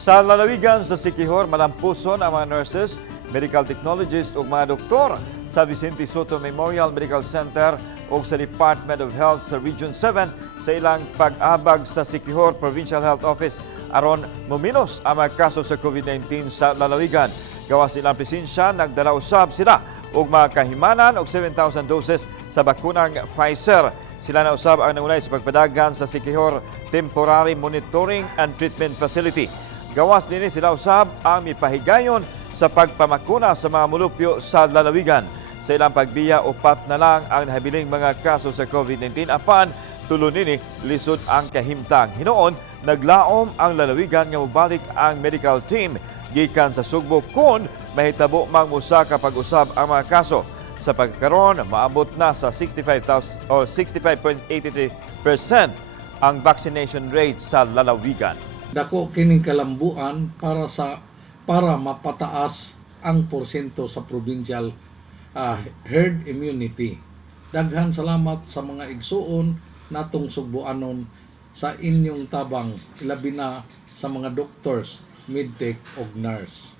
Sa lalawigan sa Siquijor, malampuson ang mga nurses, medical technologists ug mga doktor sa Vicente Soto Memorial Medical Center ug sa Department of Health sa Region 7 sa ilang pag-abag sa Siquijor Provincial Health Office aron muminos ang mga kaso sa COVID-19 sa lalawigan. Gawas silang presensya, nagdala usab sila og mga kahimanan og 7,000 doses sa bakunang Pfizer. Sila na usab ang nangunay sa pagpadagan sa Siquijor Temporary Monitoring and Treatment Facility. Gawas din sila usab ang mipahigayon sa pagpamakuna sa mga mulupyo sa lalawigan. Sa ilang pagbiya, 4 na lang ang nahabiling mga kaso sa COVID-19 apan tulo nini lisod ang kahimtang. Hinoon, naglaom ang lalawigan nga mobalik ang medical team gikan sa Sugbo kun mahitabo mang musa kapag usab ang mga kaso. Sa pagkaron, maabot na sa 65,000 o 65.83% ang vaccination rate sa lalawigan. Dako kining kalambuan para mapataas ang porsyento sa provincial herd immunity. Daghan salamat sa mga igsuon natong Sugboanon sa inyong tabang, labi na sa mga doctors, medtech ug nurse.